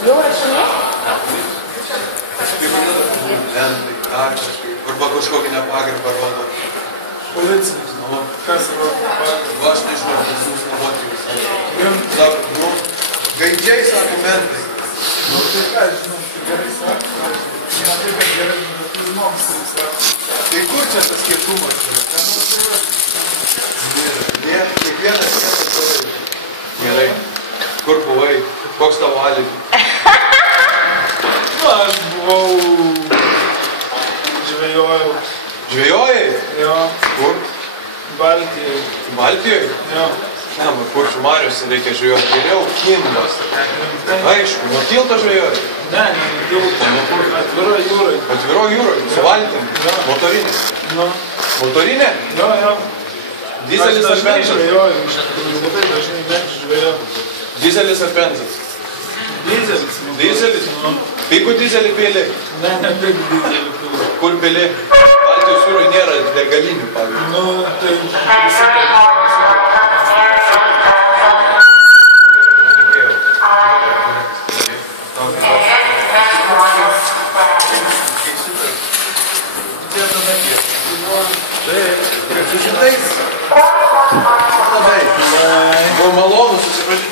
Jau rašinė? Arba kažkokį nepagarbą rodo. Policinis. Kas rodo nepagarbą? Va, aš nežinau, kas jūs nuomotinis. Sako, gaidžiai sako mentai. Tai ką, žinau, tai gerai sako. Matai, kad gerai, bet tu žmogus tai sako. Tai kur čia tas kietumas yra? Nėra. Kiekvienas kietas tavai. Gerai. Kur buvai? Koks tavo alibi? Aš buvau... Žvejojau. Žvejojai? Jo. Kur? Baltijoj. Baltijoj? Jo. Ne, man kuršių mariuose reikia žvejoti. Geriau Kimbas. Aišku, nuo tilto žvejojai? Ne, nuo tilto. Atviroj jūroj. Atviroj jūroj? Su valtim? Motorinė? Nu. Motorinė? Jo, jo. Dizelis ar benzas? Aš dažnai žvejojau. Labai dažnai žvejojau. Dizelis ar benzas? Dizelis. Dizelis? Pigų dizelį pili? Ne, ne pigų dizelį pili. Kur pili? Baltijos jūroj nėra degalinių, pavyzdžiui. Nu, tai visi tai. Taip, su šitais. Labai. Buvo malonu susipažinti.